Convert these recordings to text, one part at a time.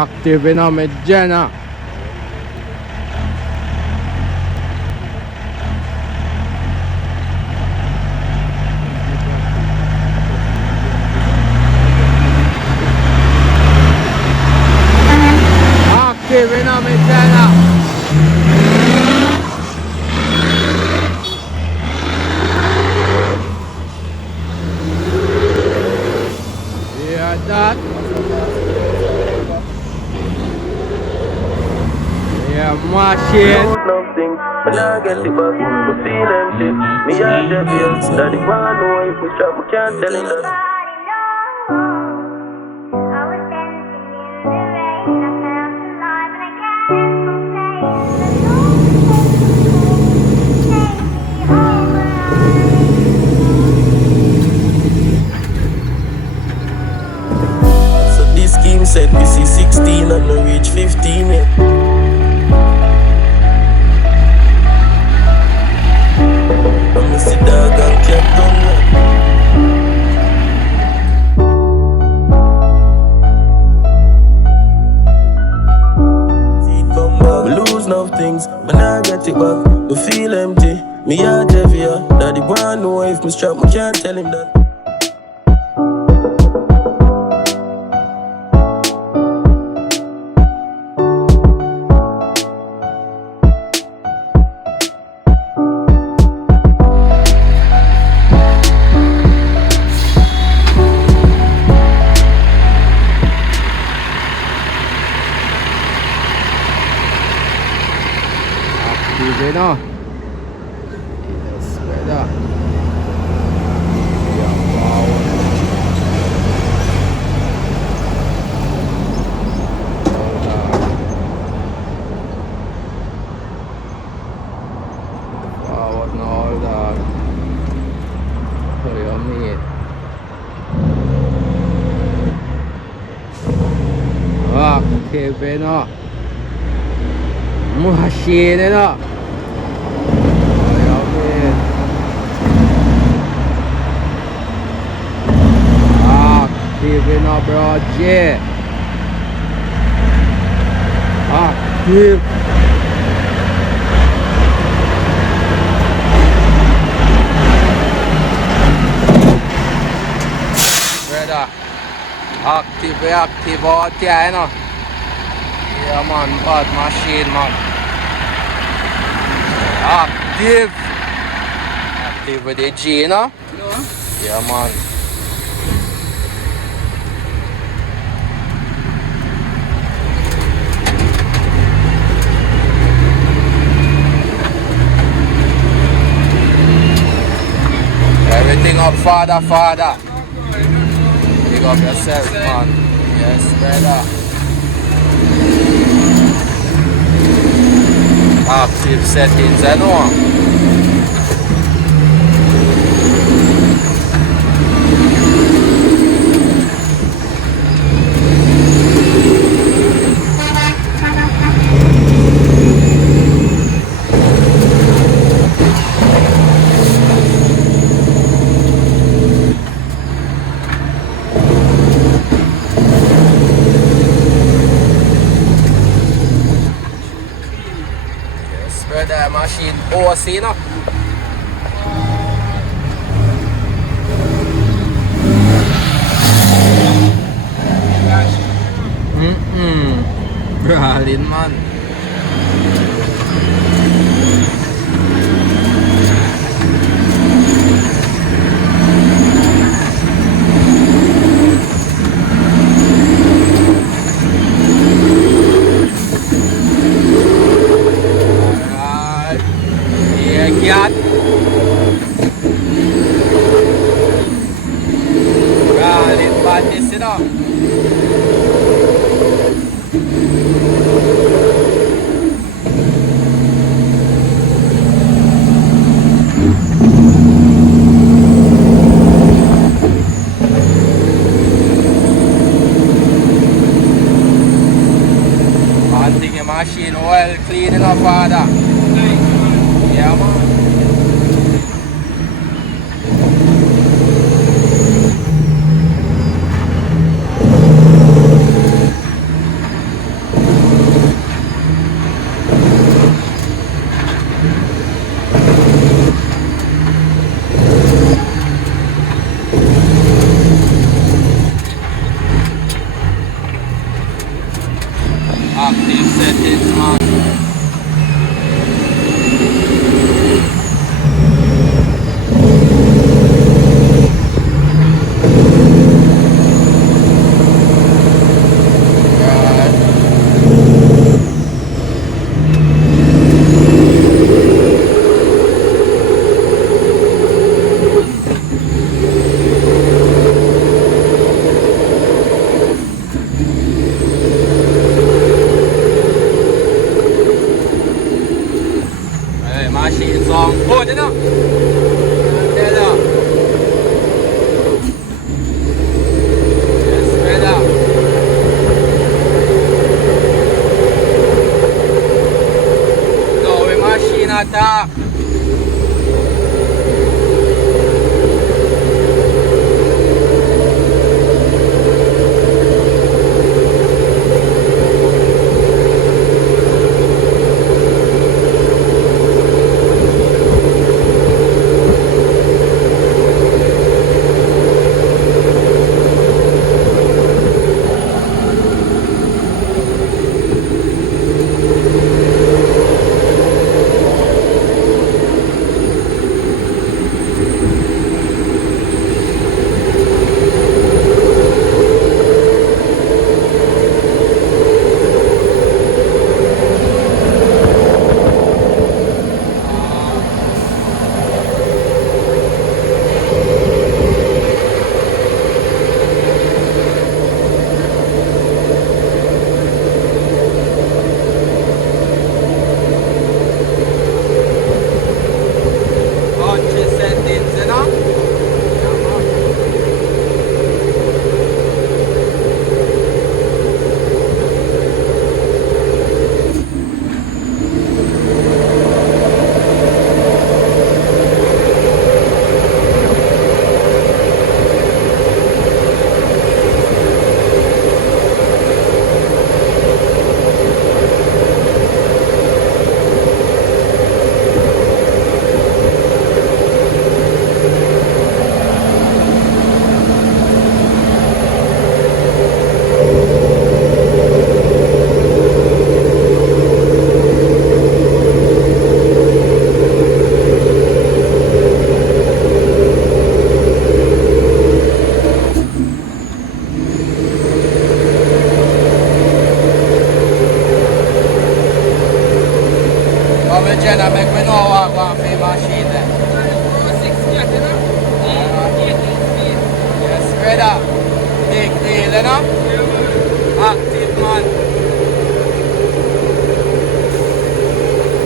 Active in a Medjana. Active in a Medjana. Yeah, that. Yeah, machine. Nothing, but I get it back, but feel empty. Me a devil, that the one know if we strap, we can't tell him that. So this scheme said we see 16 and no reach 15 yet. I'm see dog and cat done that. See it come back, we lose enough things, but I get it back, we feel empty. Me a devil, that the one know if me strap, me can't tell him that. Active no. Yes, better. Yeah, power. Power no all dog. What do you mean? Active no. Machine no. Active no, bro, J. Active. Brother, active out here, you know. Yeah, man, bad machine, man. Active with the G, you know. Yeah, man. Everything up, father. Big up yourself, man. Yes, brother. Active settings, I know. Brother, machine OC, you know. Brawling, man. Cat. Brawling badness, you know. One thing your machine oil clean enough, father. Yeah, man. machine sound good, you know. Tell ya. Yes, brother. No, we machine attack. Bunches settings, you know. Come Jenna, make me know what one for machine then. Yes, brother. Big deal, you know? Active man.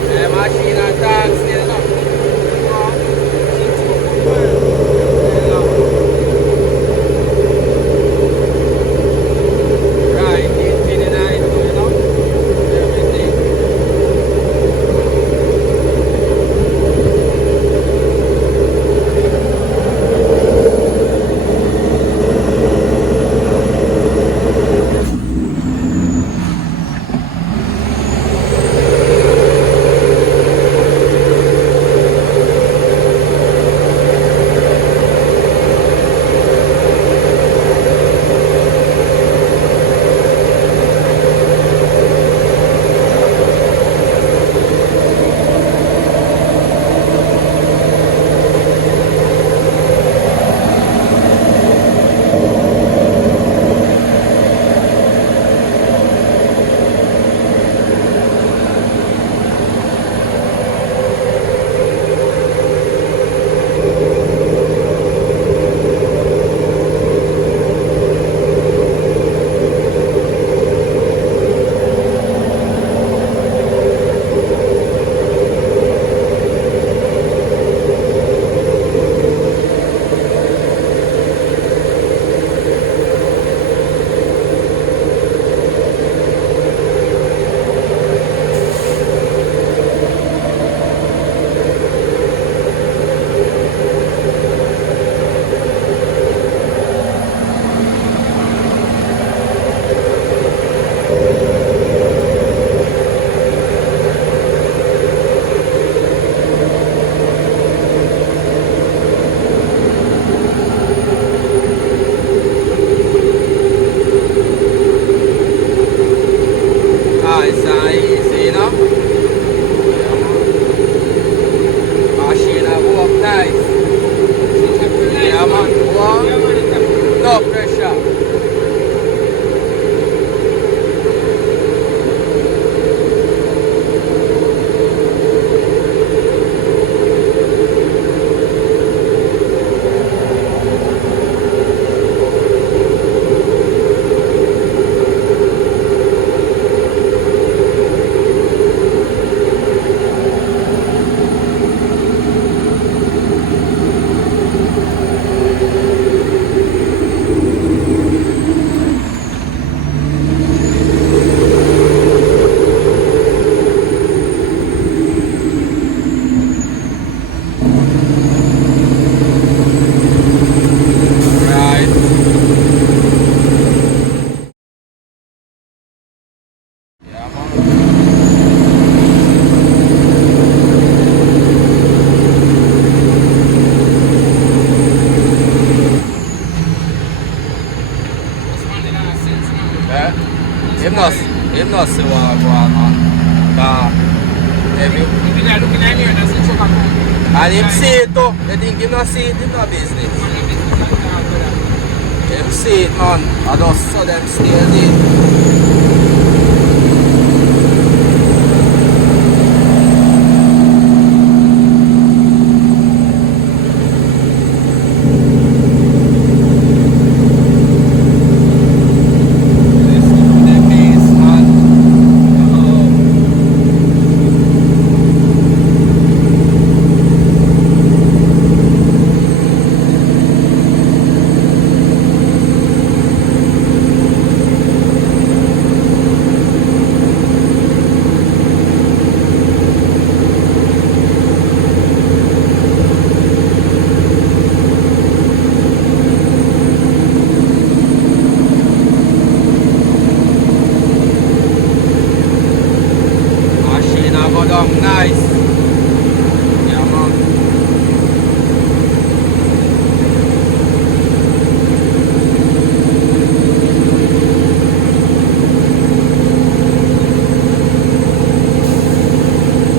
The machine attack still, you know? Right, engine in it, you know? Everything. not see what I want, man. If you're not looking at me, that's a truck. And him see it too. You think him not see it, him not business. Him see it, man. I just saw them stairs in. Nice. Yeah, man.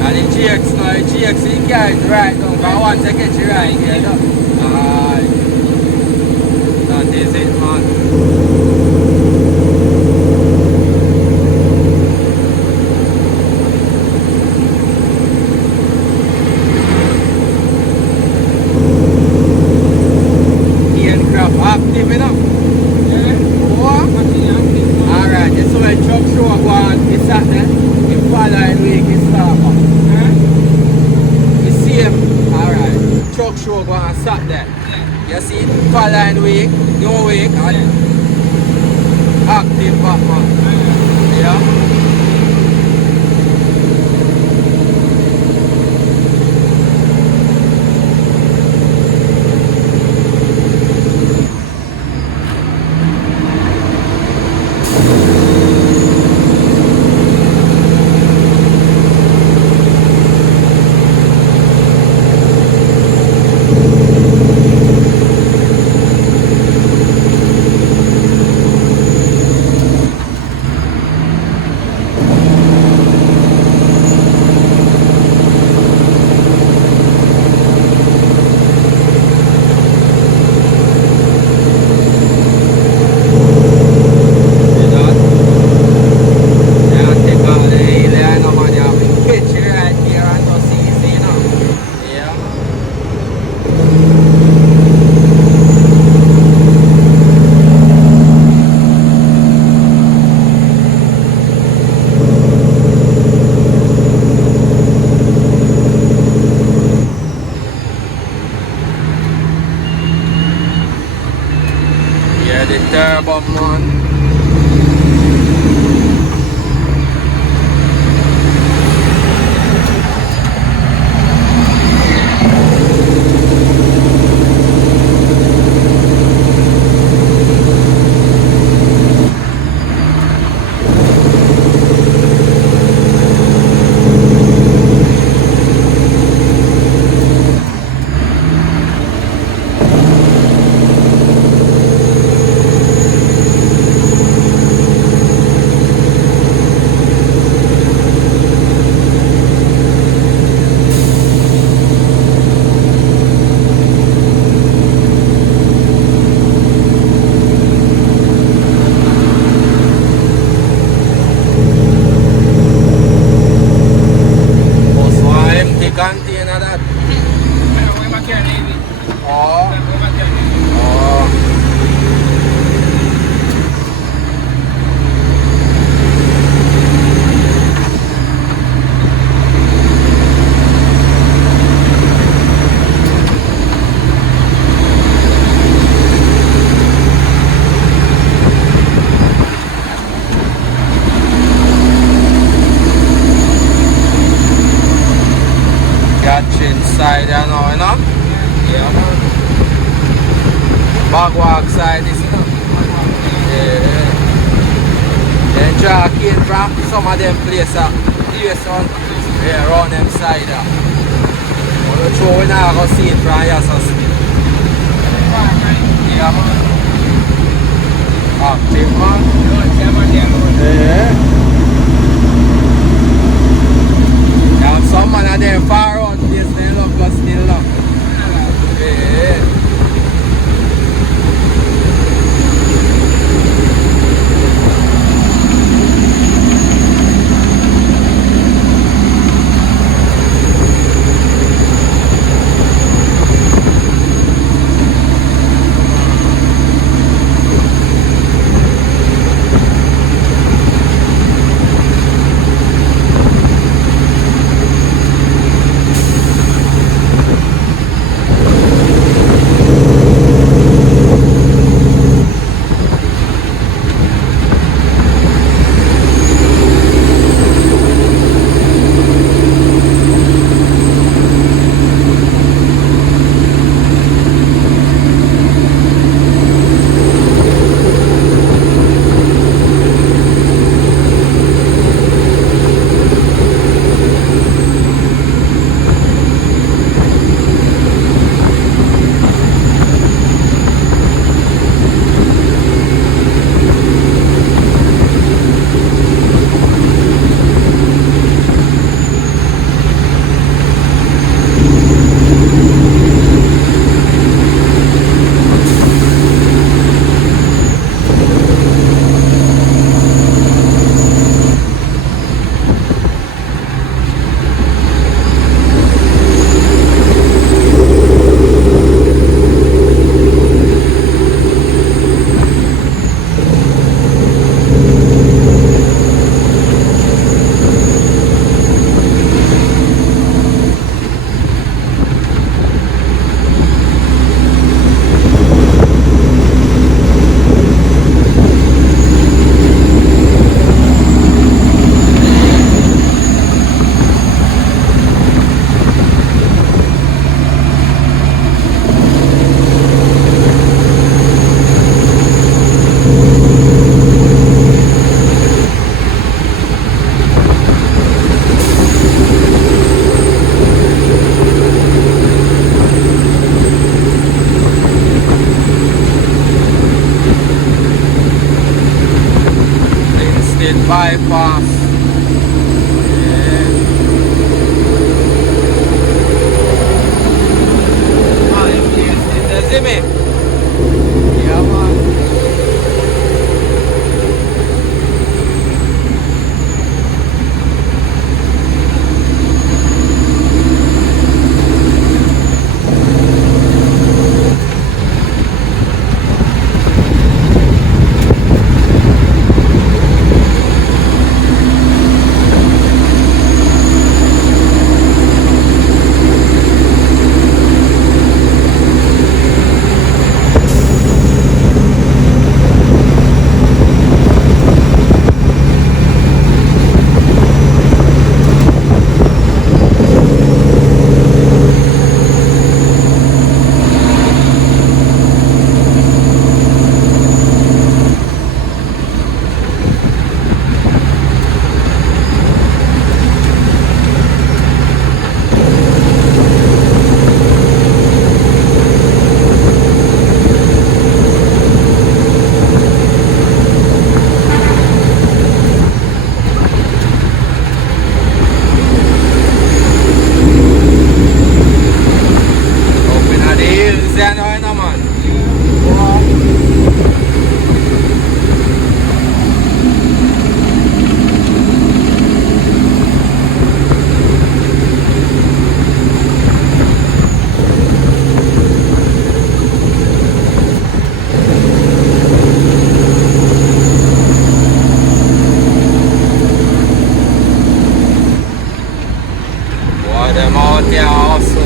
And the GX now, the GX you can't right now, but once I get you right, you know. Alright. That is it, man. Active, you know? Alright, this is when truck show up on the Saturday. The following week is Starbuck. You see him? Alright. Truck show up on Saturday. You see the following week, new week, and active back, man. Yeah? The turbo, man. Container that. Oh. Oh. Catch inside, you know? Yeah, man. Back walk side, this, you know? Yeah. Then Jack came from some of them places, yeah, around them side. But the show we now go see it from here, so yeah, man. Active, man. Yeah. Some man are there far out place, they love but still love. Yeah. Bypass. Yeah. Oh, you see me? Yeah, man. Them out there also.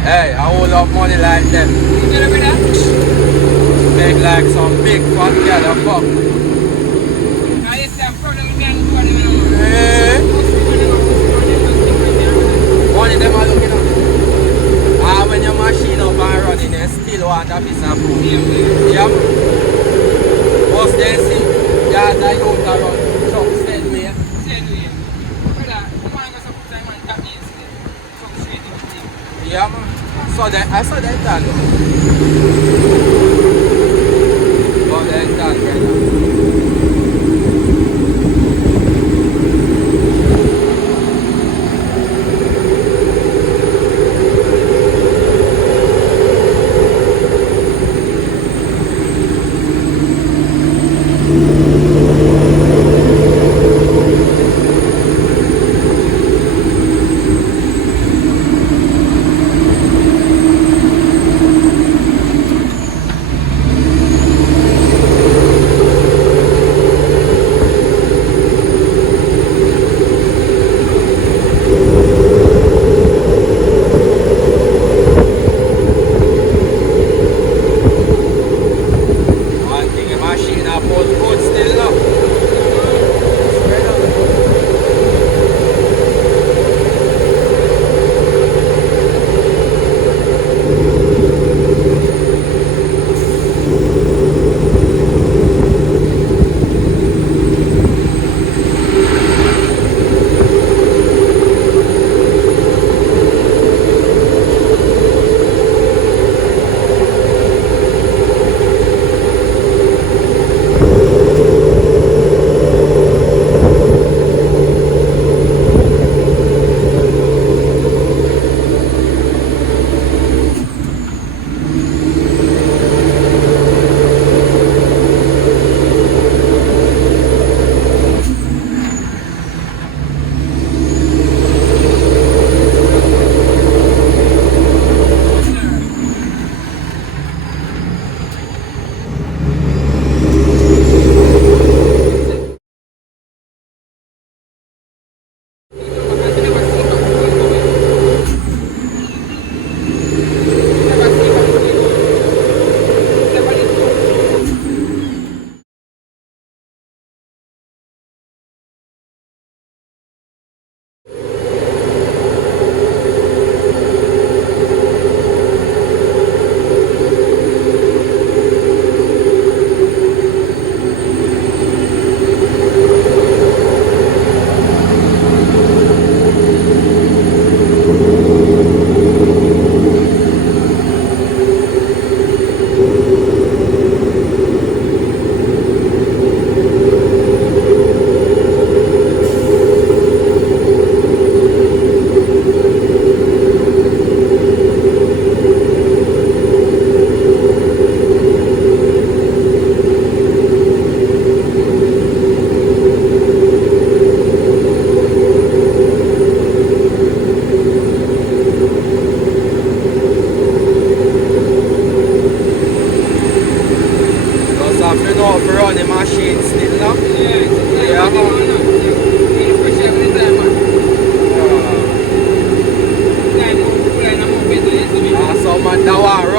Hey, I hold up money like them. Make like some big fat girl a fuck. Hey. One of them are looking at. Ah, when your machine up and running, they still want a piece of food. Yeah. Once they see, yeah, I don't run. Truck steady way. Yeah, man. So that I saw that done. Oh, that done, brother.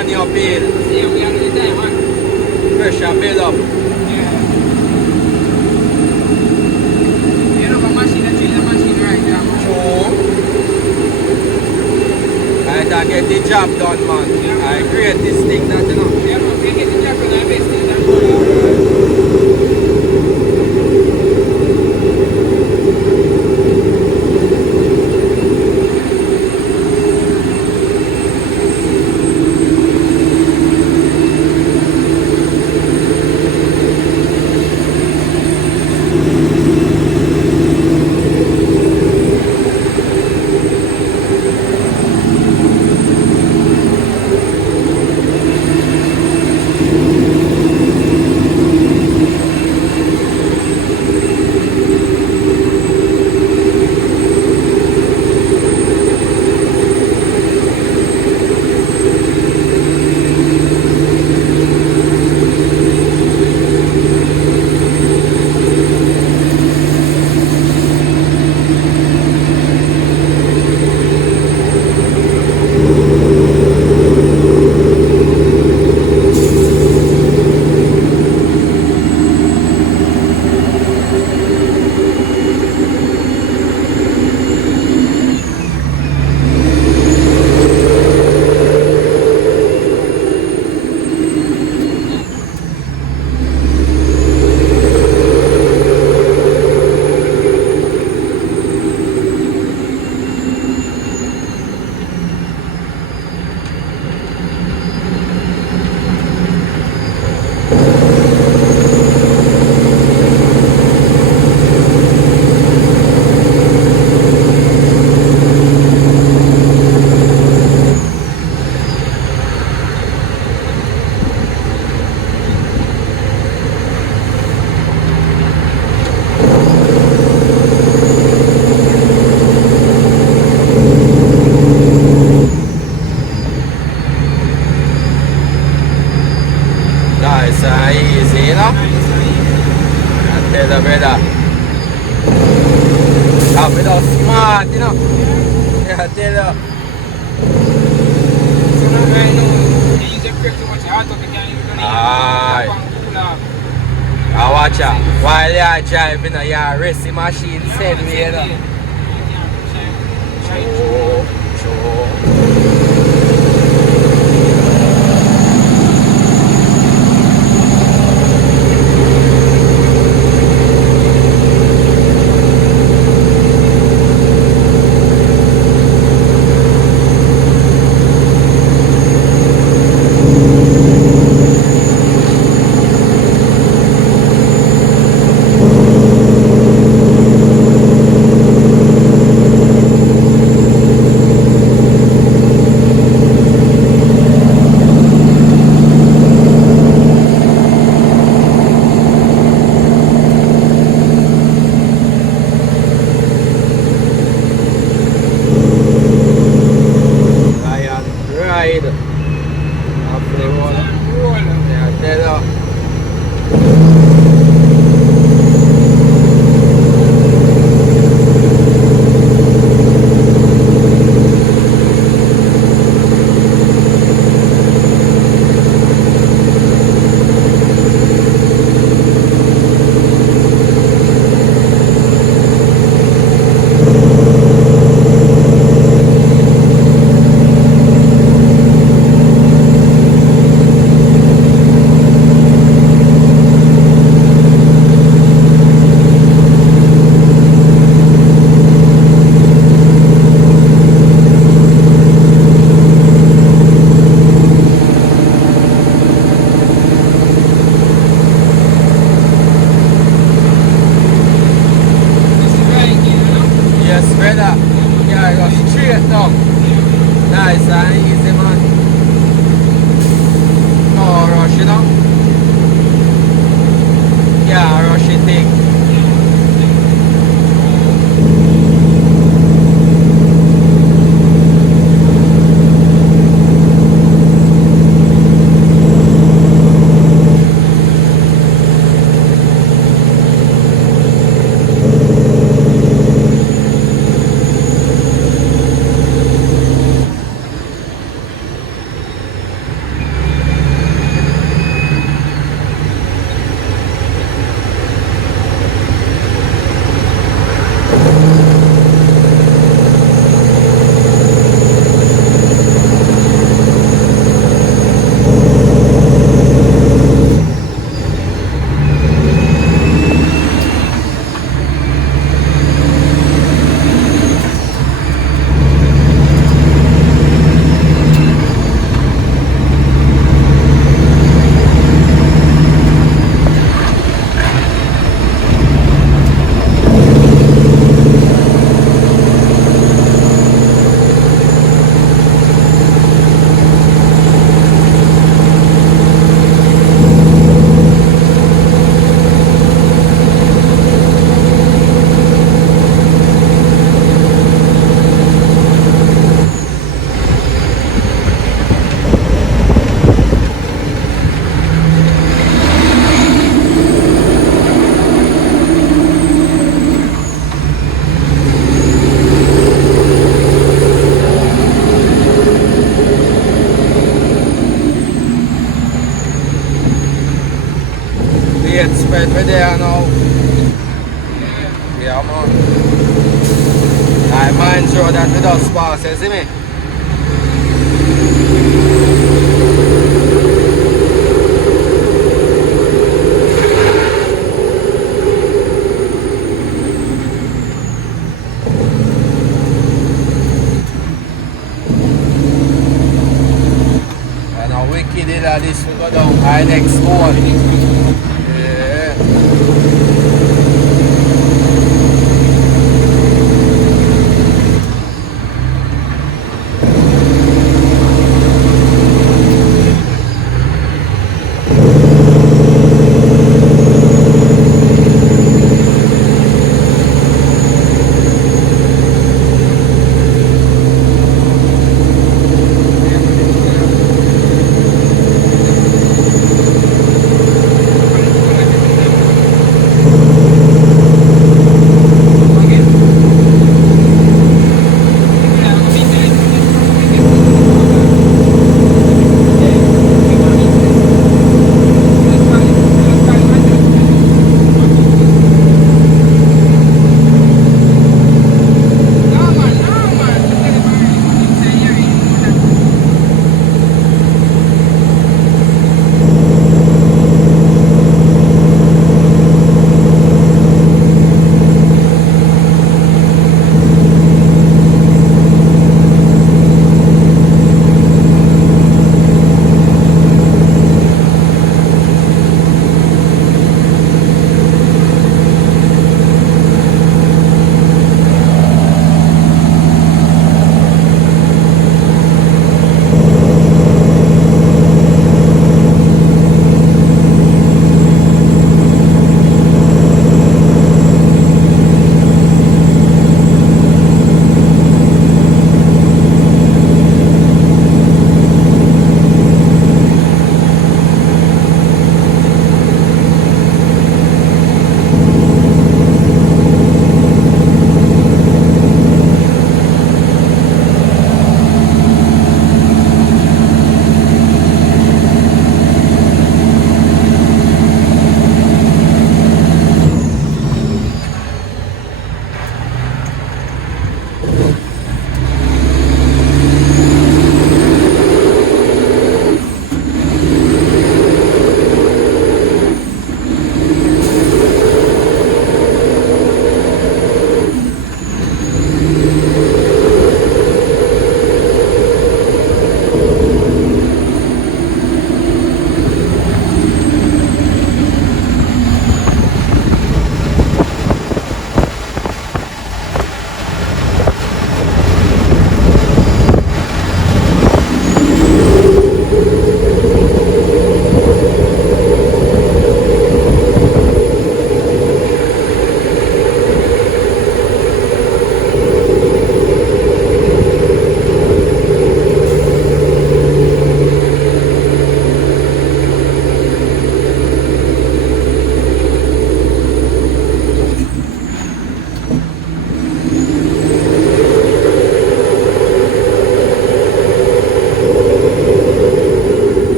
money up here. See, we are doing time, man. Pressure build up. Yeah. You know, the machine, the change the machine right there, man. True. I get the job done, man. Yeah. I create this thing that you know. Yeah, man, we get the job done, I best thing that good. Nice and easy, you know? I tell you, brother. Have it all smart, you know? Yeah, I tell you. So now right now, you use your brake too much, you have to be careful, you don't Aye. need to I watch her. While you're driving, you're racing machine send me, you know? True, true. Ride. Up the road. Yeah, tell you. Yes, brother. Yeah, go straight down. Nice and easy, man. No rush, you know? Yeah, rush it thing. spread we're there now. Yeah, man. I mind sure that we just pass, you see me? And a wicked that this will go down by next one. Yeah.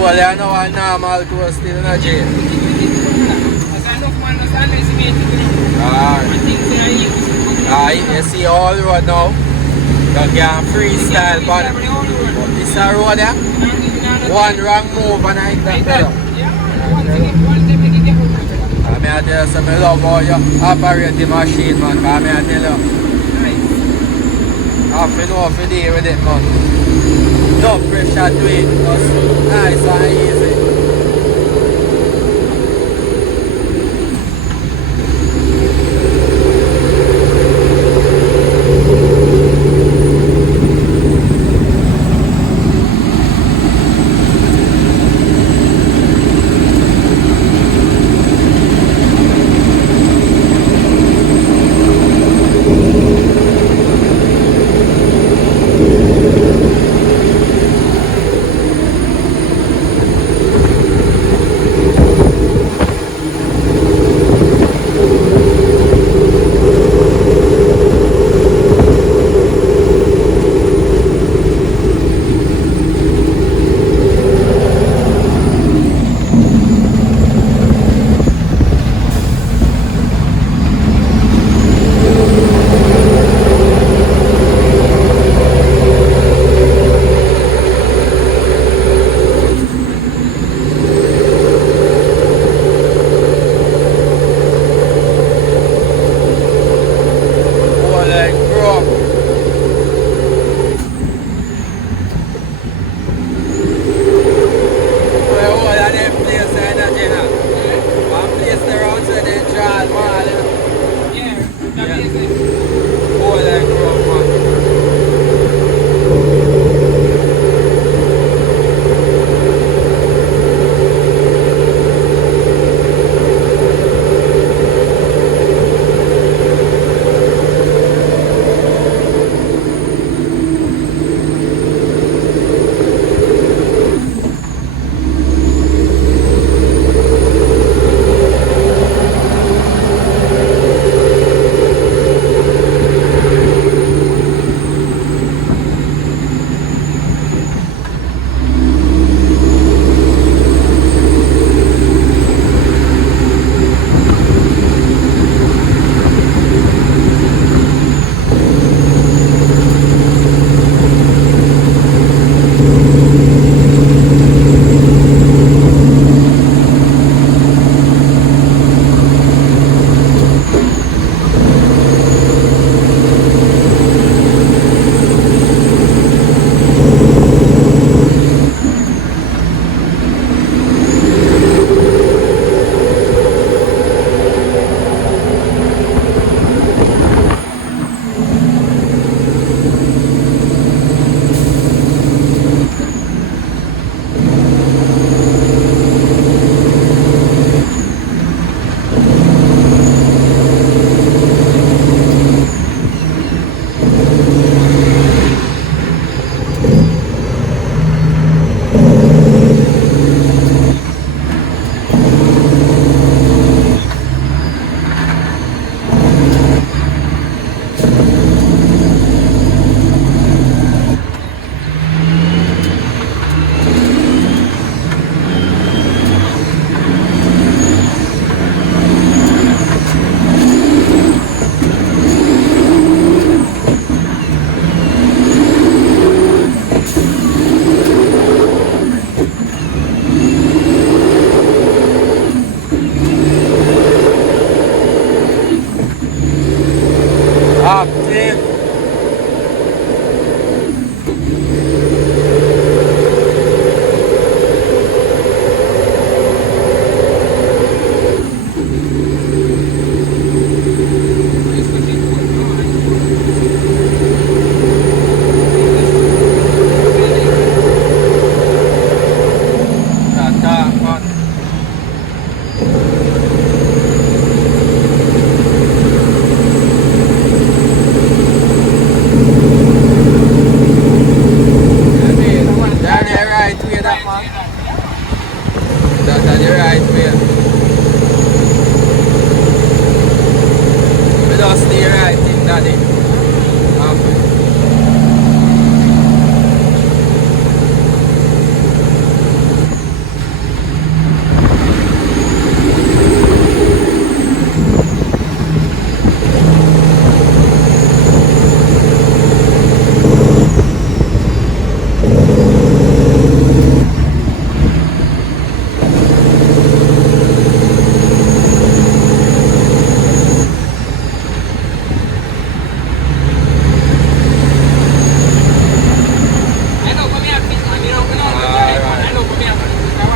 Well, I know a normal tour still in a jail. You see all the road now. You can freestyle, but this a road there. One wrong move and I hit that pedal. I tell you something, I love how you operate the machine, man. I tell you, I have to know how to deal with it, man. No pressure to it, just nice and easy.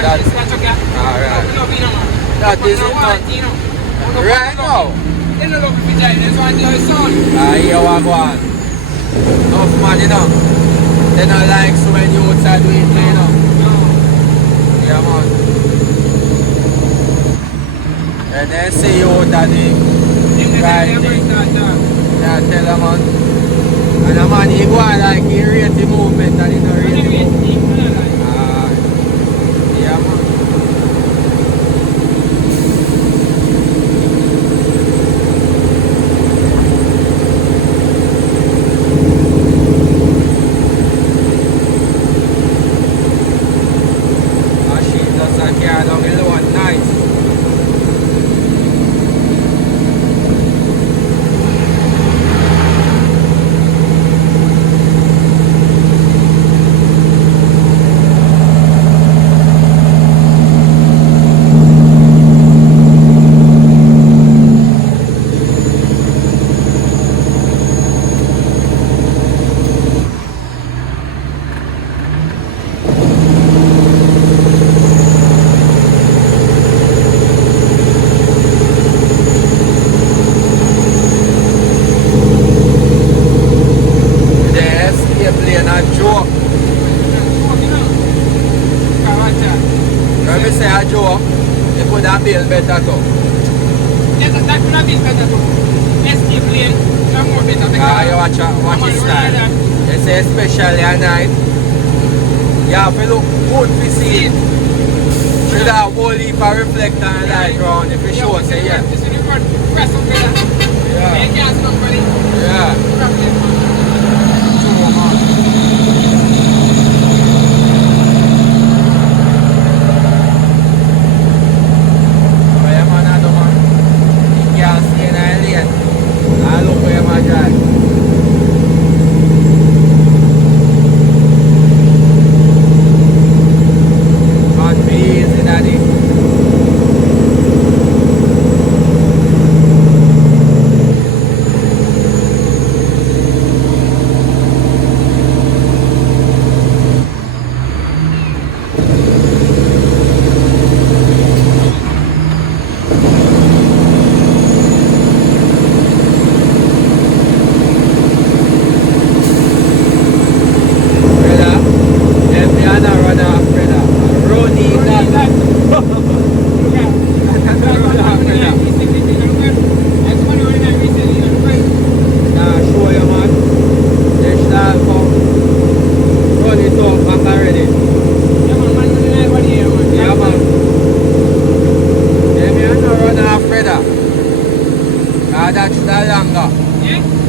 That, This is not okay. alright. No, no, no. That is it, Right man. Right now. They don't look for giant. There's one your son. Here we go on. Enough man, you know. They don't like so when you outside doing play, you know. No. Yeah, man. And then say you out of the right thing. Yeah, tell them, man. And the man, he go on like he rate the movement and he don't rate the movement. Yeah, man. Bill better too. Yes, that could have been better too. Escape lane, some more better. You watch his style. They say especially at night, you have to look good to see it. Should have a whole heap of reflector and light round if you show say yeah. You see the front, press up better. Yeah. You can't see nobody. Yeah.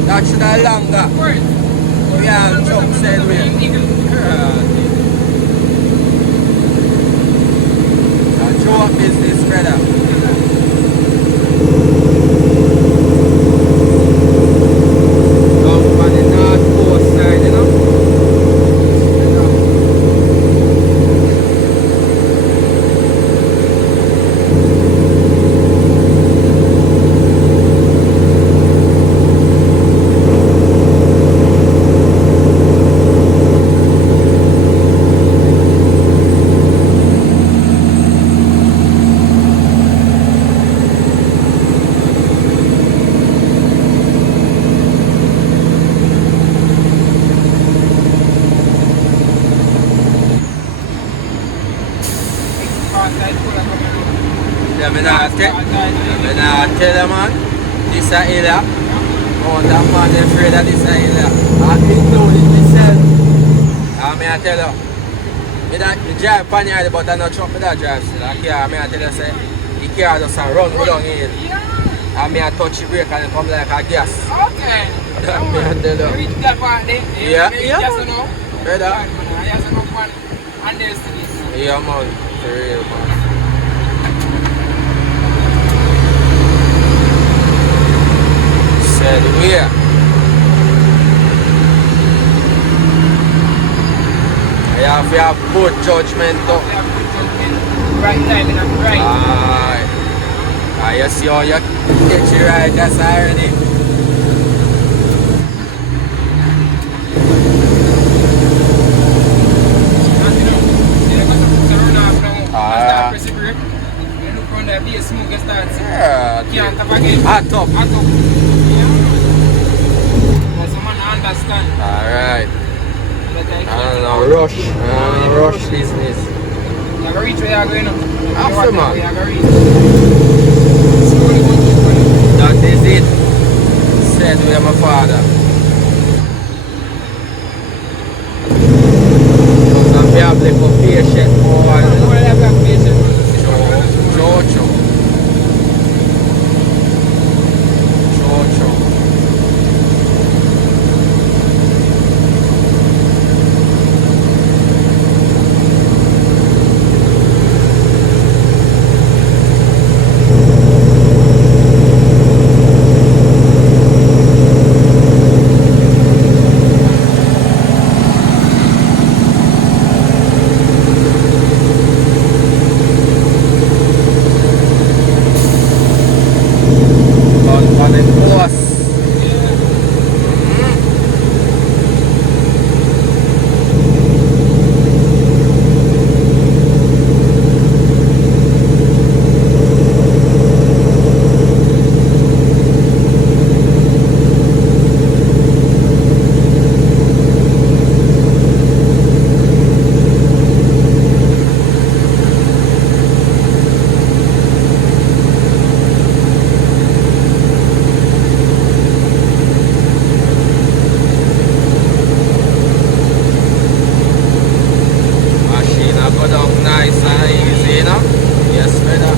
That should have longer. Yeah, Chuck said we. That show up business, brother. Down on the north coast side, you know. Yeah, I tell them, man, this is area. Oh, that man is afraid of this area. I include it myself. I tell you, I drive pan here, but I don't truck me that drive still. I tell you, say, the car just run down here. I touch the brake and it come like a gas. Okay. That I tell you. You reach that part there? Yeah. Yes or no? Brother. Yes or no, man? And there's this. Yeah, man. For real, man. Said where? You have to have good judgment too. Right time and I'm right. You see how you get you right, that's irony. there be a smoke you start seeing. Yeah. Can't have again. Hot up. Hot up. Yeah. Because someone understand. Alright. But I I can't. don't know, rush business. You're going to reach where you're going now. After, man. You're going to reach. Slowly going to go. That is it. Said with my father. Don't be able to be patient, boy. Boy, I have patience. Chocho. On the course. Go down nice and easy, you know? Yes, brother.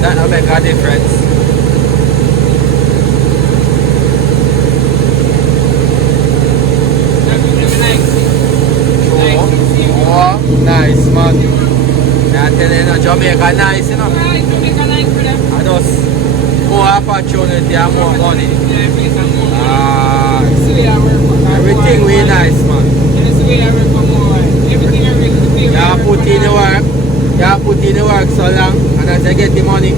That'll make a difference. Oh, nice, man. I tell you, Jamaica nice, you know. Jamaica nice for them. I just more opportunity and more money. Everything we nice, man. You put in the work. You put in the work so long, and as you get the money.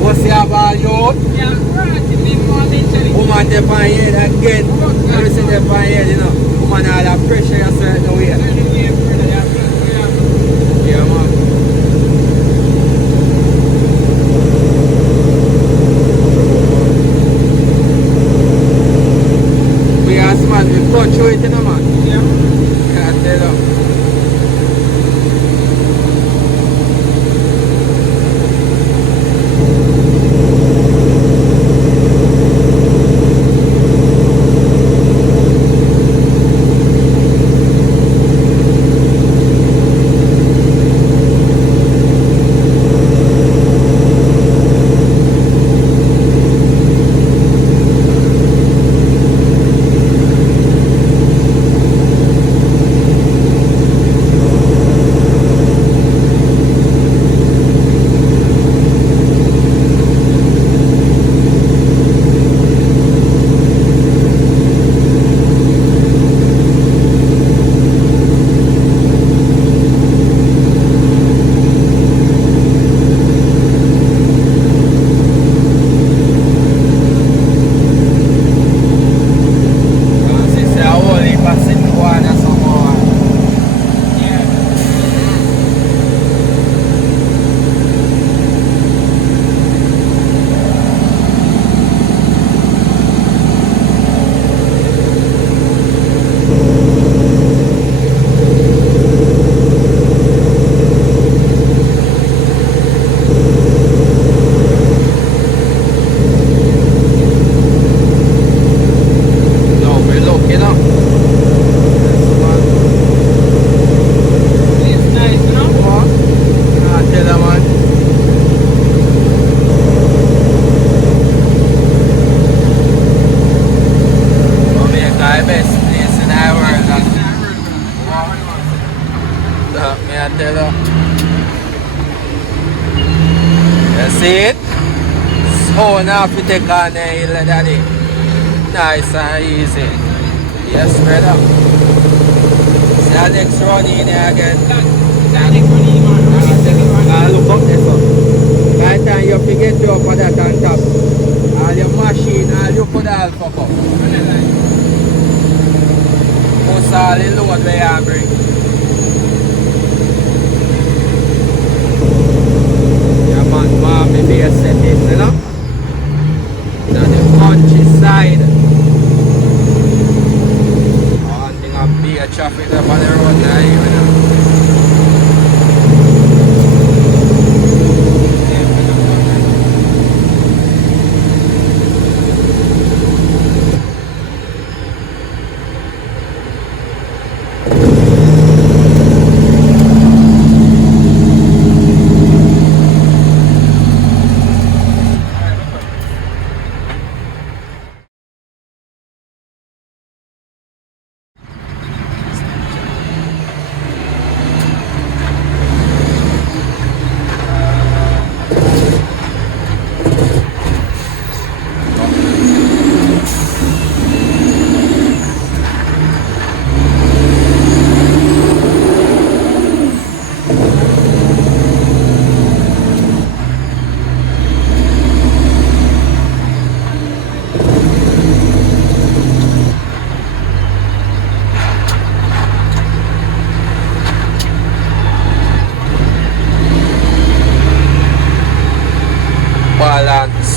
What's the about you? Woman dey on head again. Everything dey on head, you know. Woman all that pressure you certain way. Yeah, man. We as man, we touch you it, you know, man. Yeah. Can't tell you. Me I tell you. You see it? So now if you take on the hill, daddy. Nice and easy. Yes, brother. See our next run in here again. Look up there, so. By the time you forget to up that on top, all your machine, all you could all fuck up. Most all the load where you bring. Yeah, man, Barbie be a settings, you know? Now the countryside. One thing of beer traffic up on the road now, you know. Balance.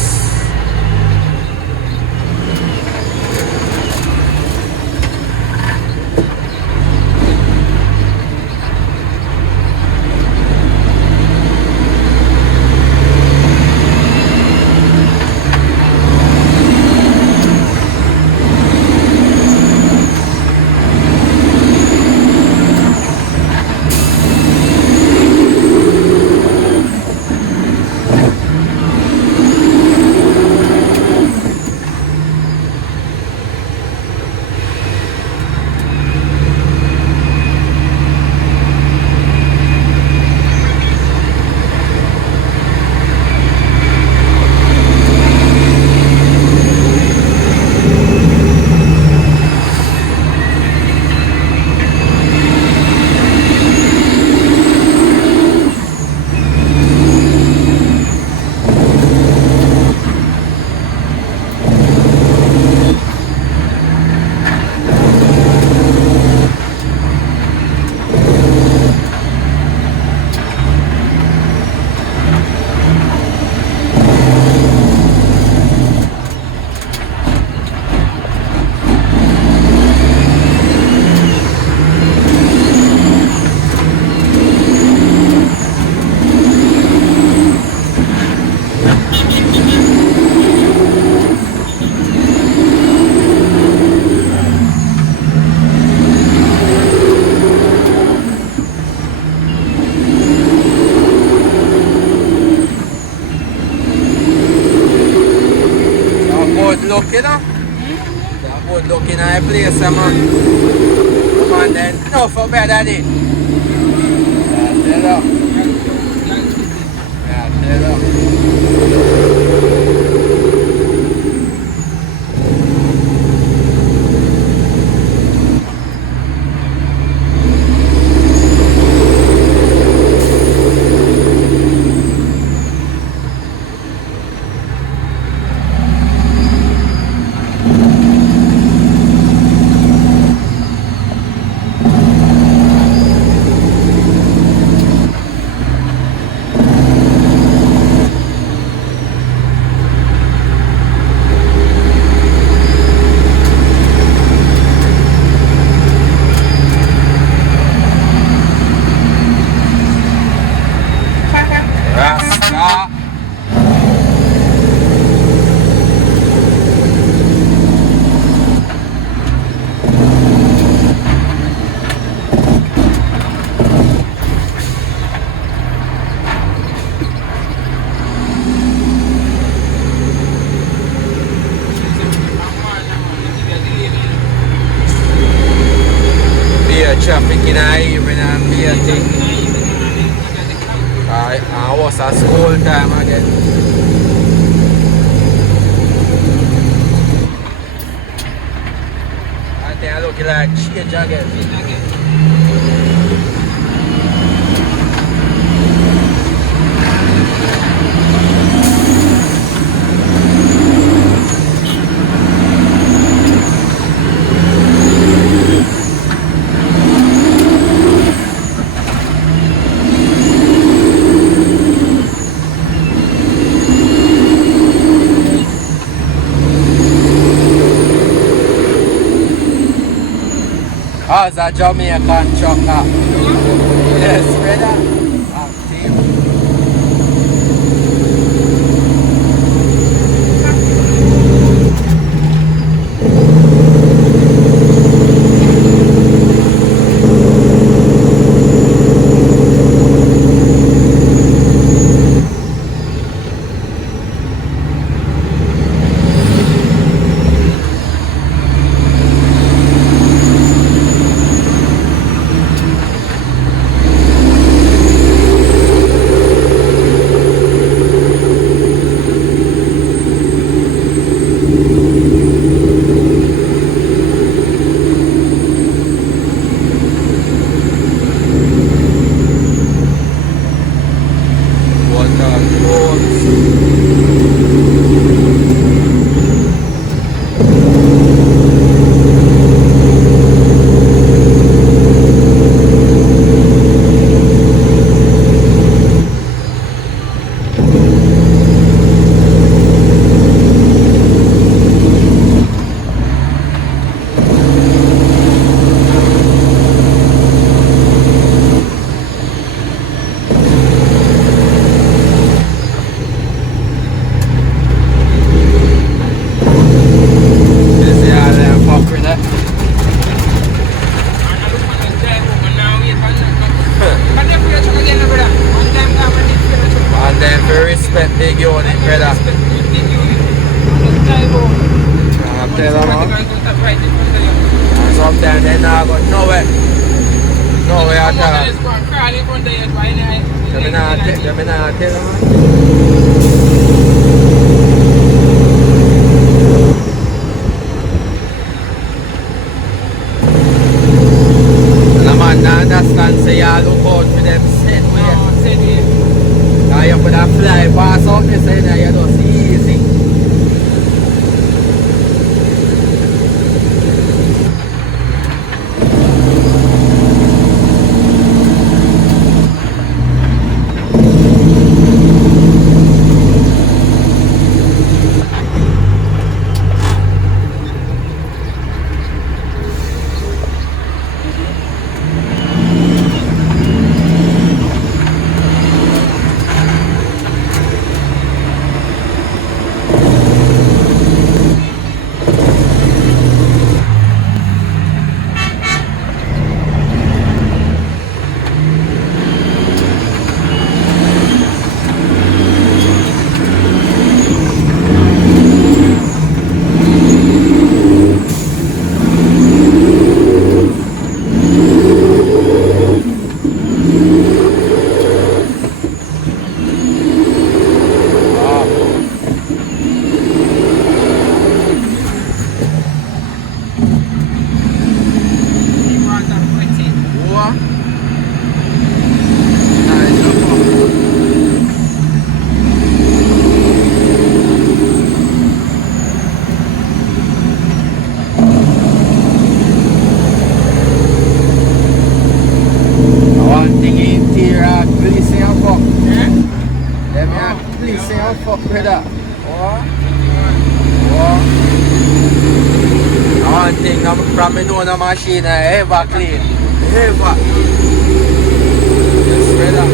Look, you know? That good look in a place, man. Come on then. No for better than it. Yeah, tell I was a school time again. I think I look like change again. Oh, it's a Jamaican trucker. Yes, brother. Active. respect big unit, brother. I'm telling you. And sometimes they not go nowhere. Nowhere at all. Let me not tell you. And man, I understand say you look out for them set way. Now you put a fly pass out this side and you don't see easy. From me know the machine ever clean. Ever. Yes, brother.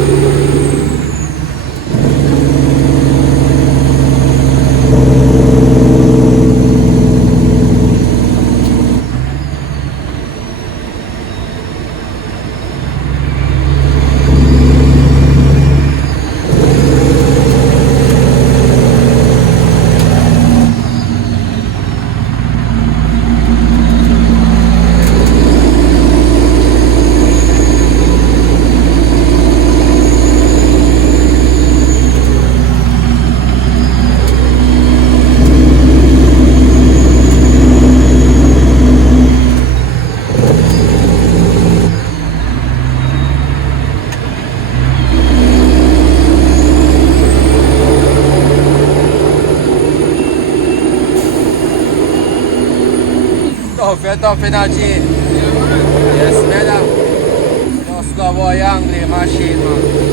you're tough in a G. Yes, brother. Just love how you angry machine, man.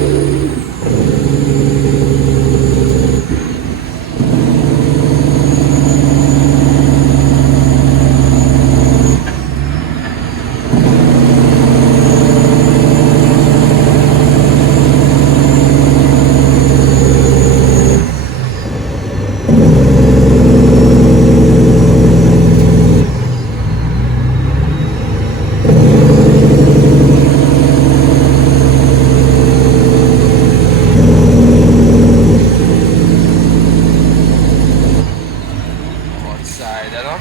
Outside, you know?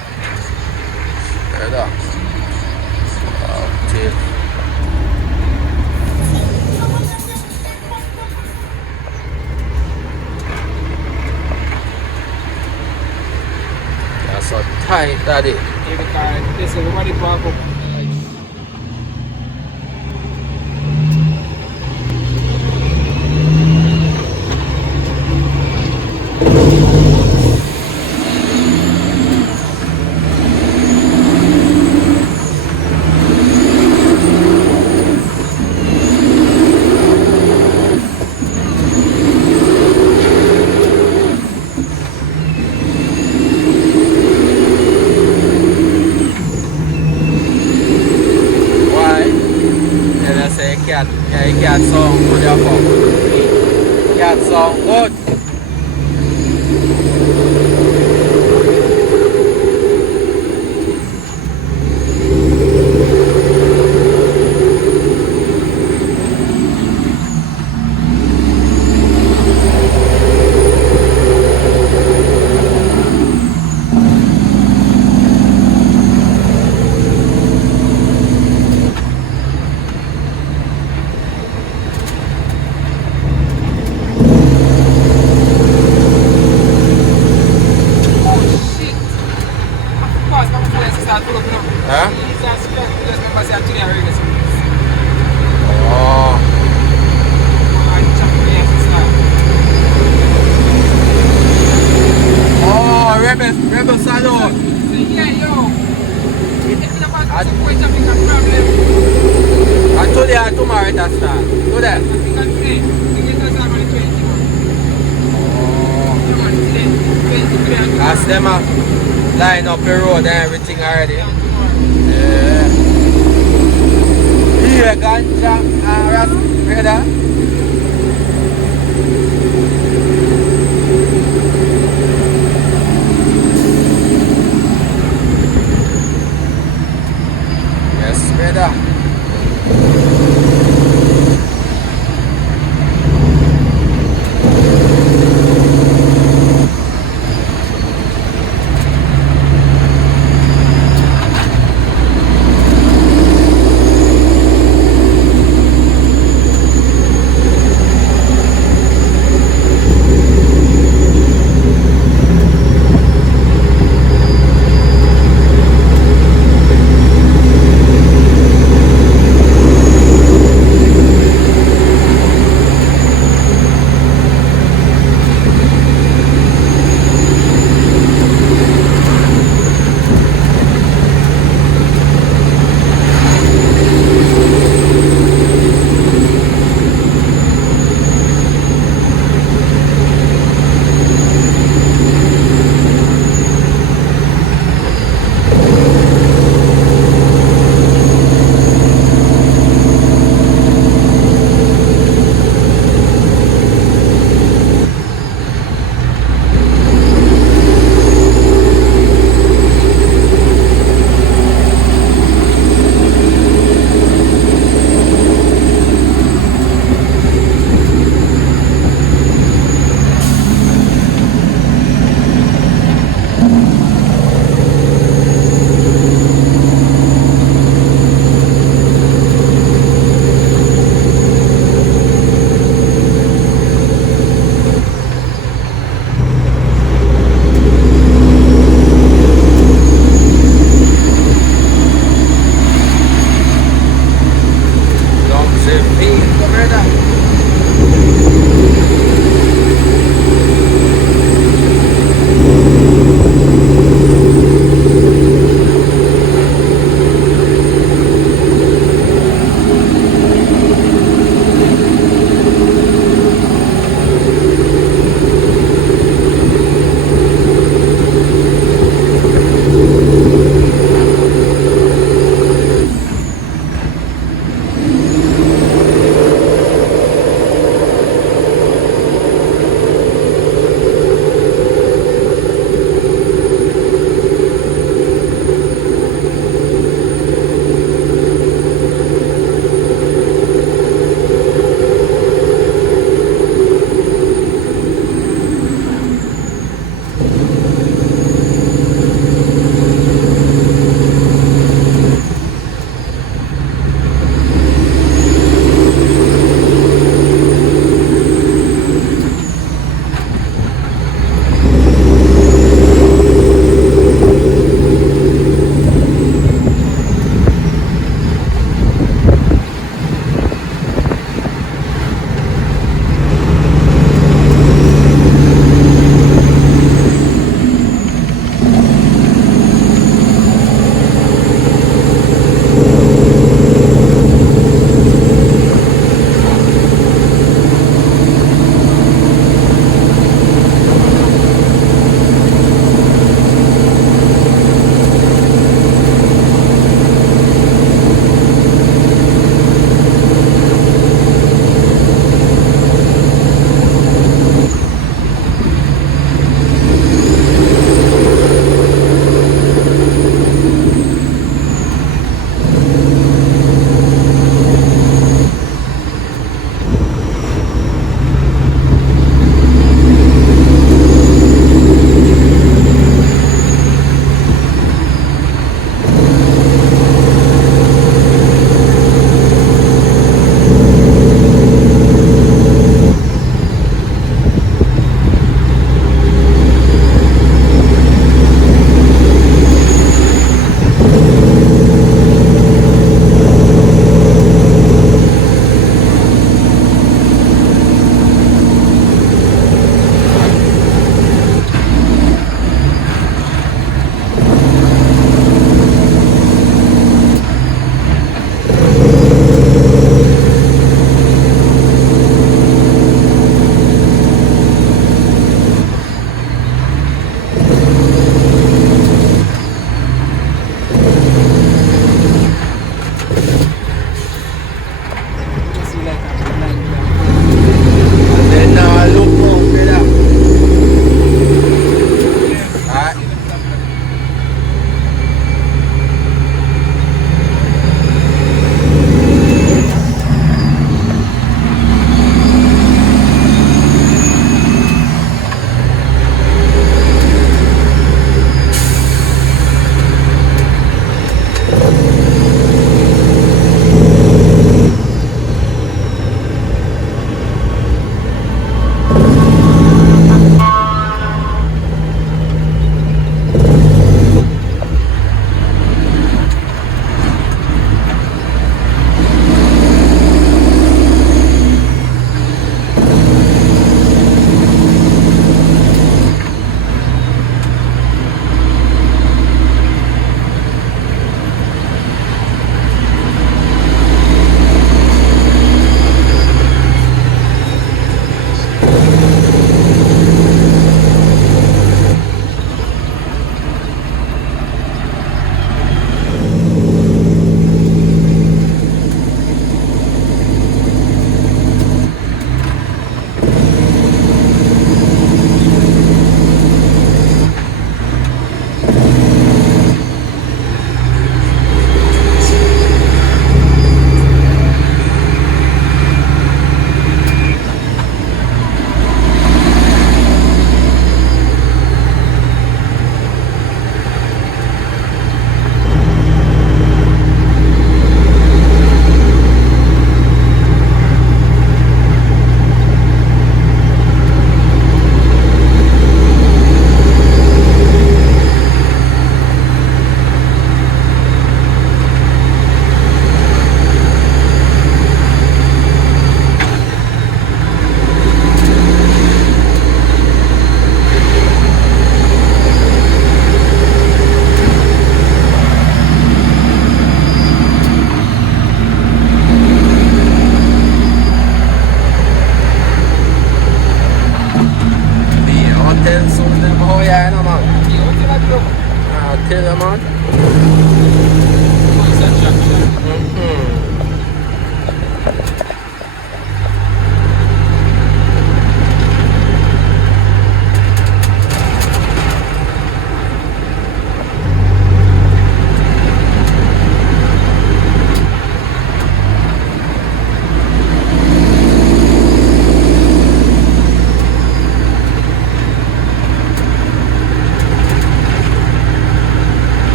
Brother. Active. That's so tight, daddy. Yeah, because this everybody park up. Why? Yeah, they say cat. Yeah, cat sound good, your fuck. Cat sound good. Oh shit! Of course, my friends start pulling up. Huh? Just remember say today I read this. Oh. And chop me as it start. Oh, Rebel Salute. So yeah, yo. It's about some point Jamaican problem. And today and tomorrow it has start. Today. I think I'm saying, I think it's on the 21. Oh. You know, today, 23 and As them tomorrow. line up the road and everything already. Yeah, tomorrow. Yeah. Here, ganja, ras, brother. Yes, brother.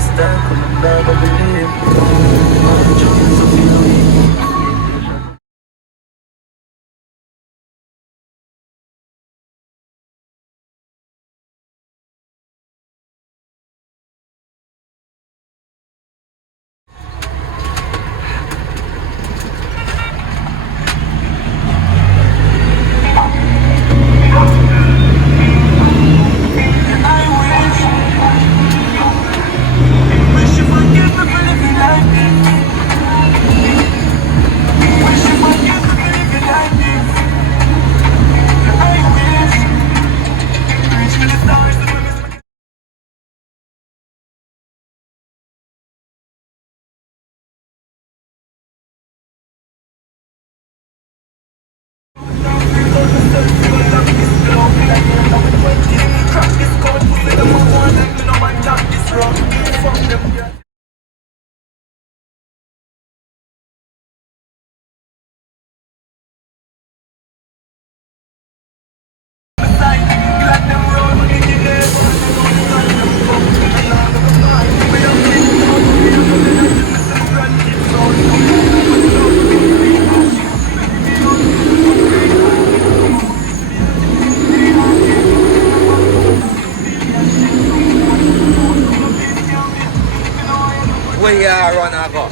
start coming down, I believe. I'm trying to feel weak. Where you are run I go?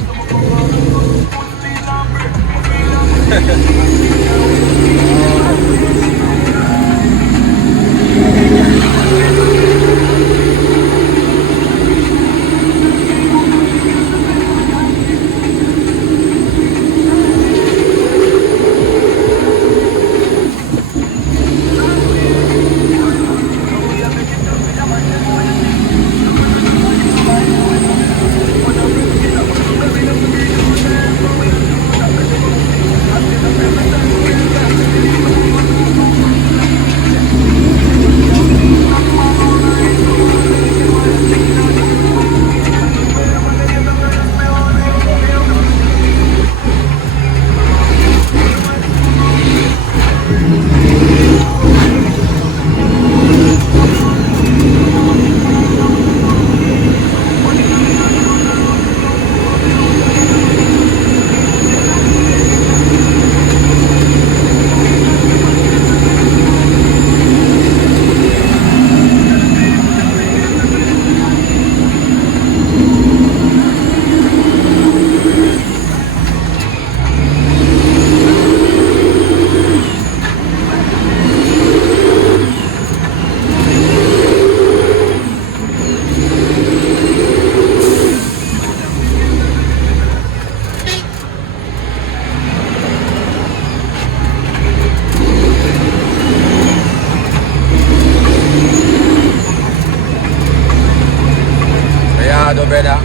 Do brother.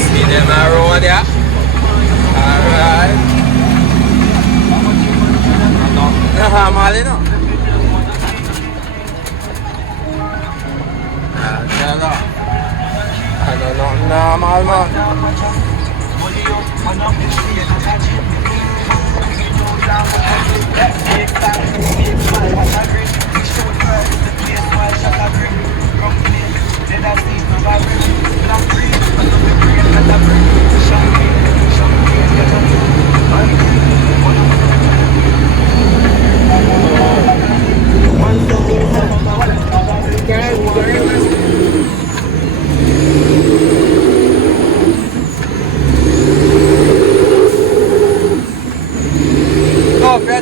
See them around there. Alright. No, Mali no. Normal man.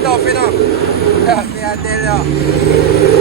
Tough enough. Yeah, me I tell you.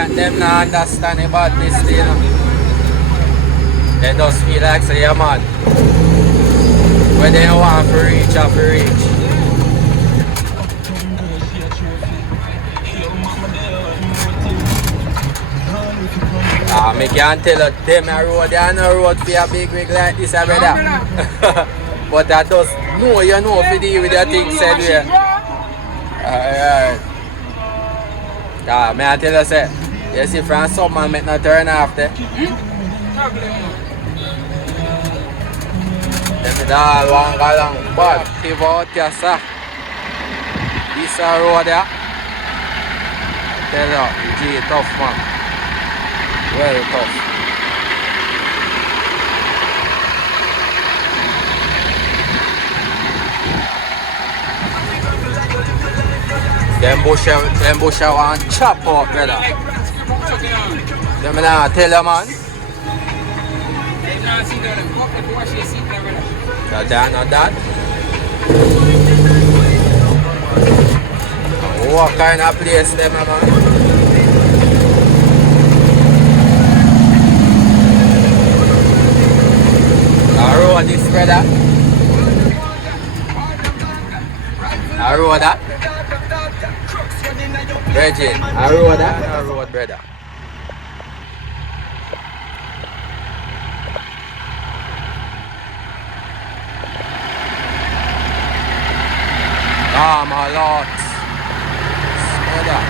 giant, them not understand about this thing, you know. They just feel like say, yeah man, when they want to reach, have to reach. Me can't tell you, them a road, they are no road for a big rig like this, brother. But I just know you know if you deal with the thing said here. Alright. Me I tell you, say, you see from some man make no turn off there. If it all one go long, but give out your sir. This a road there. Tell you, G tough man. Very tough. Them bush want chop up, brother. Them nah tell you, man. That not that. What kind of place them, man? A road this, brother. A road that. Reggie, a road that. A road, brother. Ah, my lord. Brother.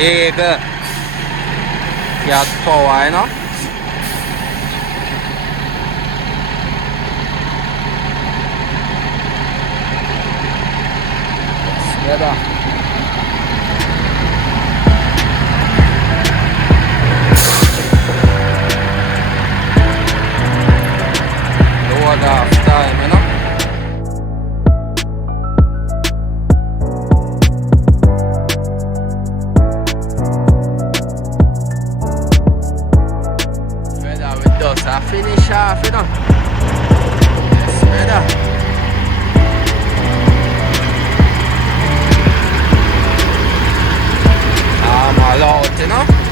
Eagle. Cat power, you know. Together. Load off time, you know. Finish off, you know. Yes, brother. know?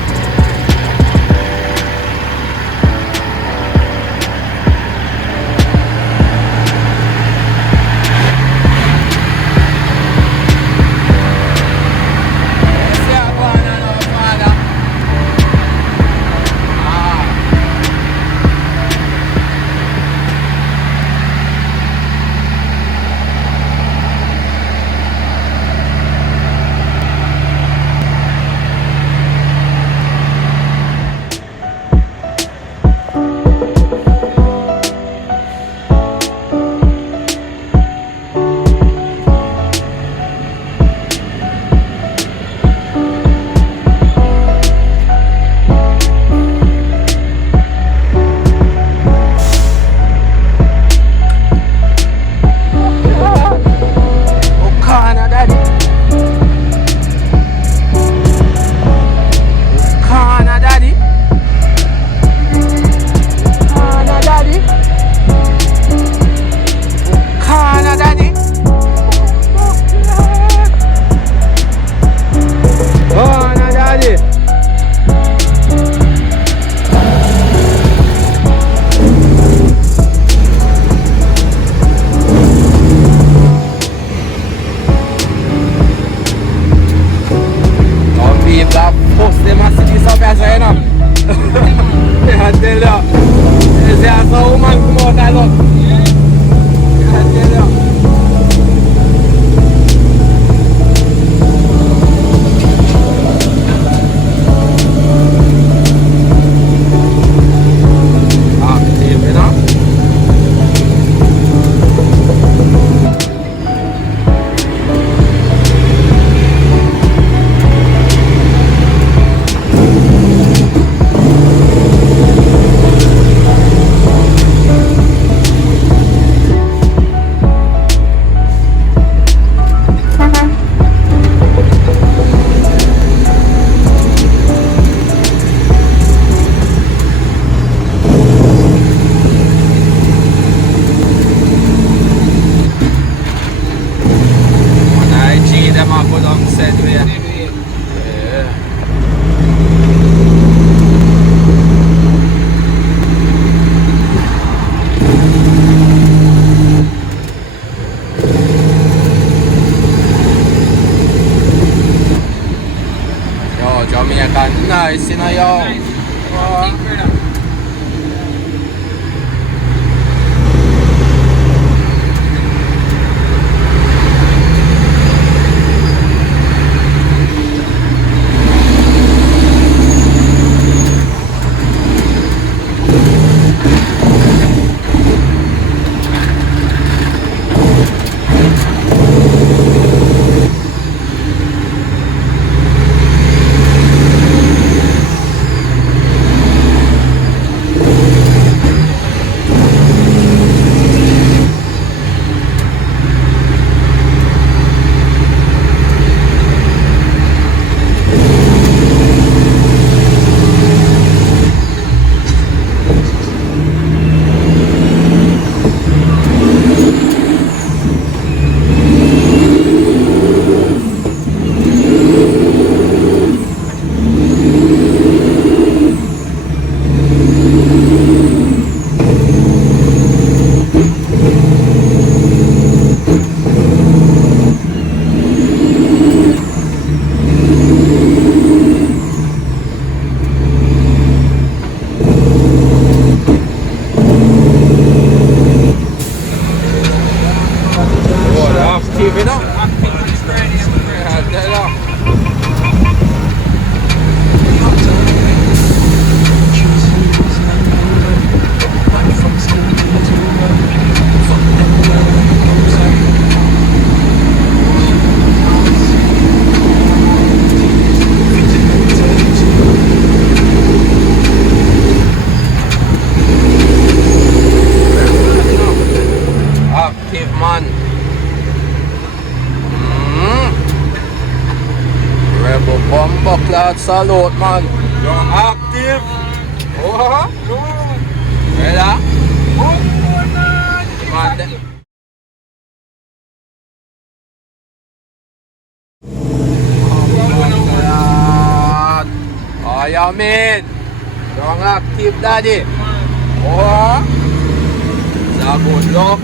Nice, you know, yo. Salute, man. You're active. Oh, No. ready? Oh, Man, yeah, man. Strong active, daddy. Oh, it's a good luck.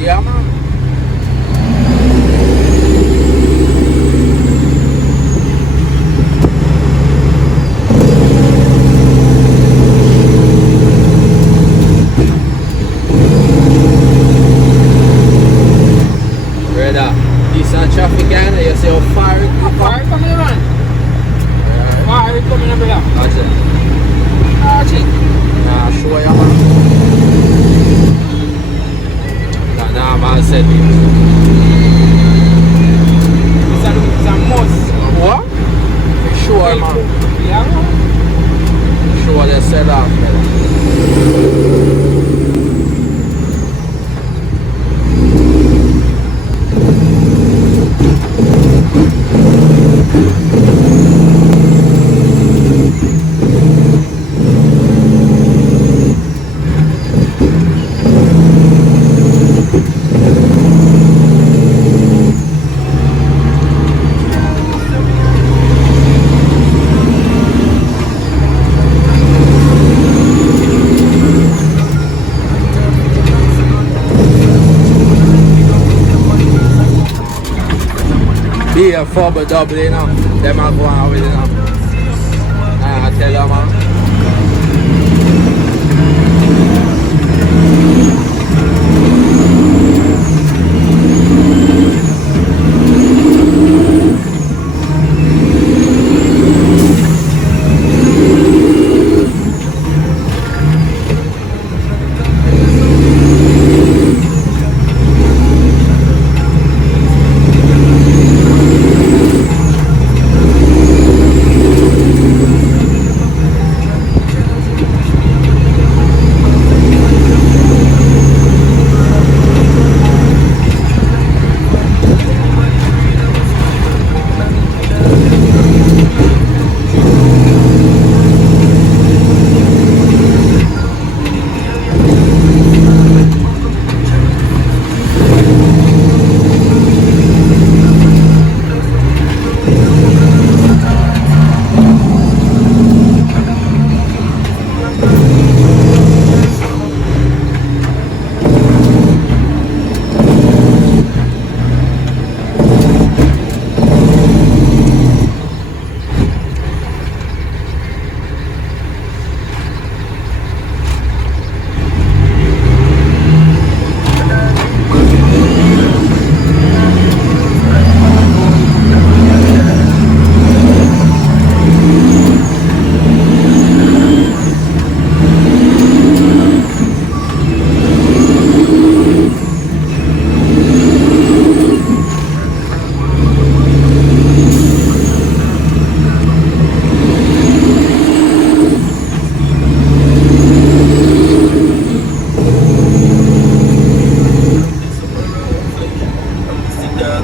Yeah, man. Brother, this a traffic and you see how far it come. Far coming around. Far coming up, brother. Watch it. Watch it. Nah, show ya, man. Nah, man, said it. It's a must. What? For sure, man. Yeah, man. For sure they set off, brother. Be a double, you know. Them are going with it, you know. I tell you, man.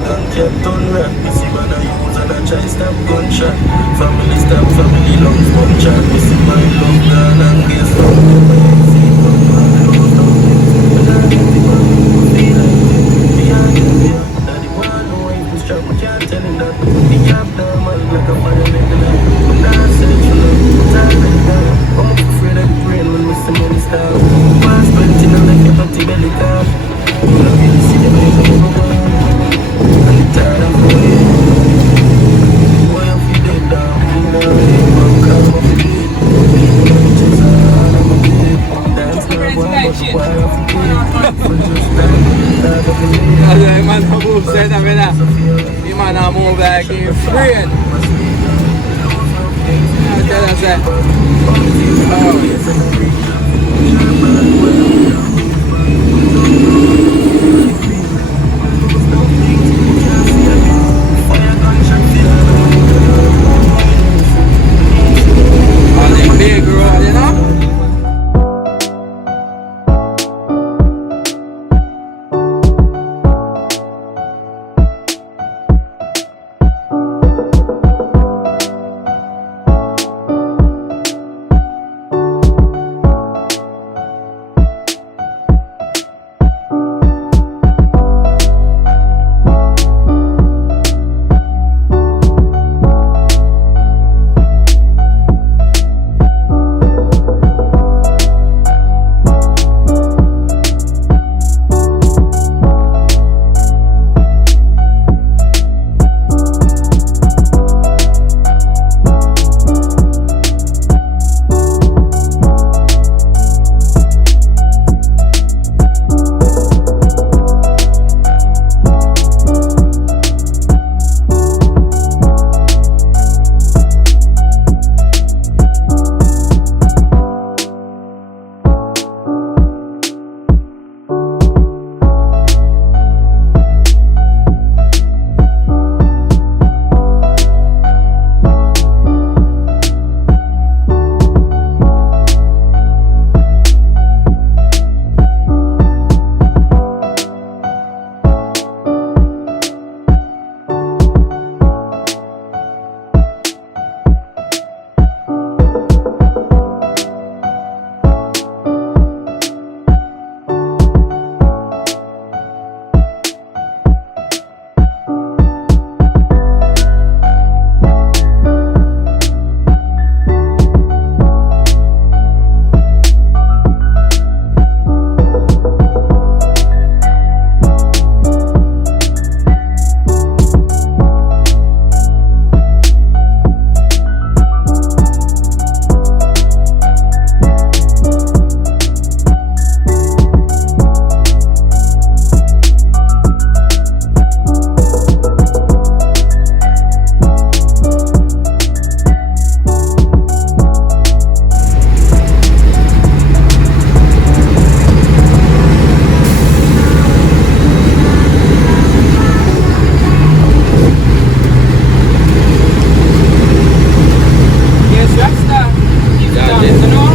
gun kept on rap. Me see man I use and I try stop gunshot. Family stop, family lungs bum chat. Me see my love gone and guess what? See come back, lose no things. But I get it back, feel like it. Me I get it. Daddy want no wife, me strap, me can't tell him that. Me have the man like a fire in the night. But now I said you know, it's already done. I'm afraid of the brain when we see money start. Pass plenty now like your empty belly cash. You don't really see the ways of the world. And the tired of the way. Boy, I feel dead down. You know, I'm calm off the beat. Bitches are all on my feet. Dance now, boy, but why I forget? But just tired of the way. The man who moves said that the man who move like he's afraid. I tell us that. On the big road, you know?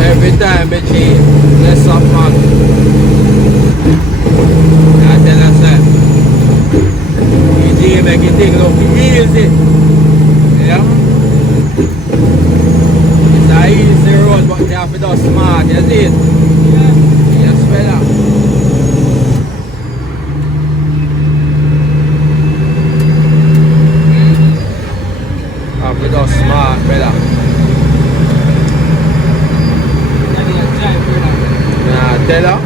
Every time we cheat, let's up man. I tell us that. You make it take look easy. Yeah? It's a easy road, but you have to do smart, you see it? Yes, fella. Have to do smart, fella. Tell her.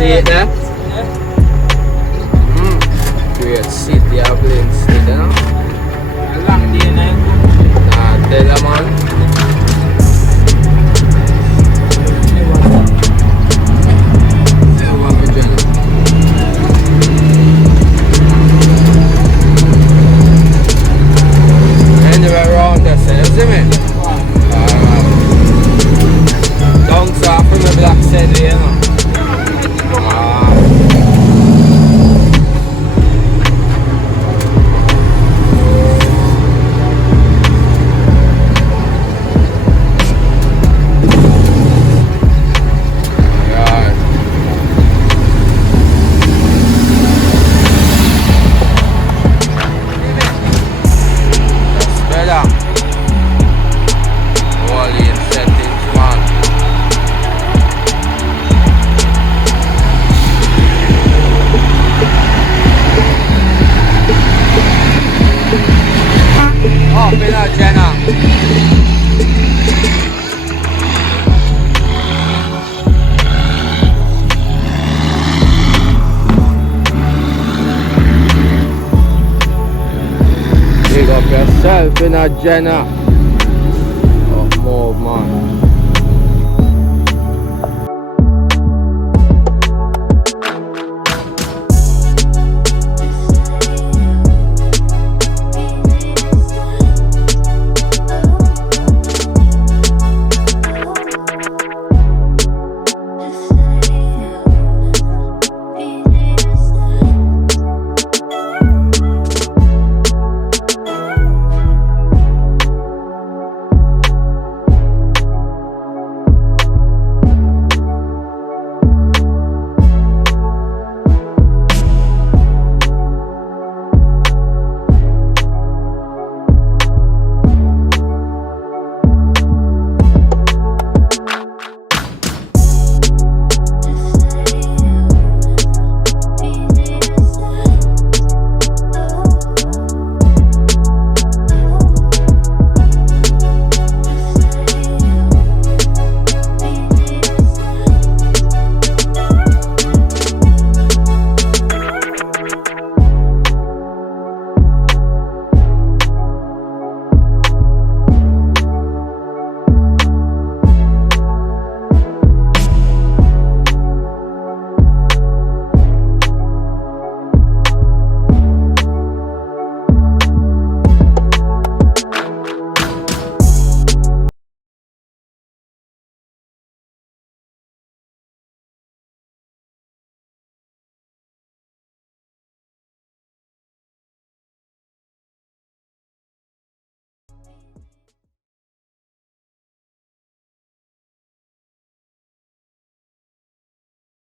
See it there? Great city of Linstead, you know? A long day, man. Tell her, man. Jenna.